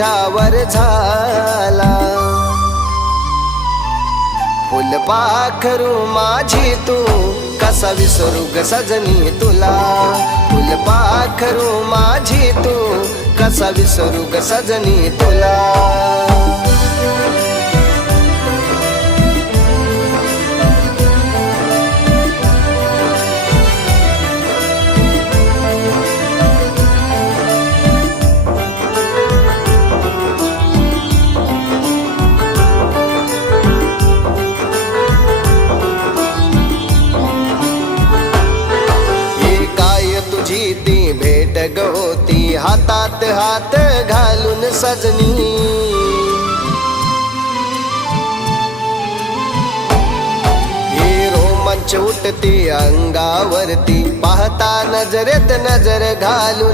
तुझ्यावर झाला. फुलपाखरू माझी तू कसा विसरू ग सजनी तुला. फुलपाखरू माझी तू कसा विसरू ग सजनी तुला. ती भेट गवती हातात हात घालून सजनी. ही रोमांच उठती अंगावरती पाहता नजरेत नजर घालून.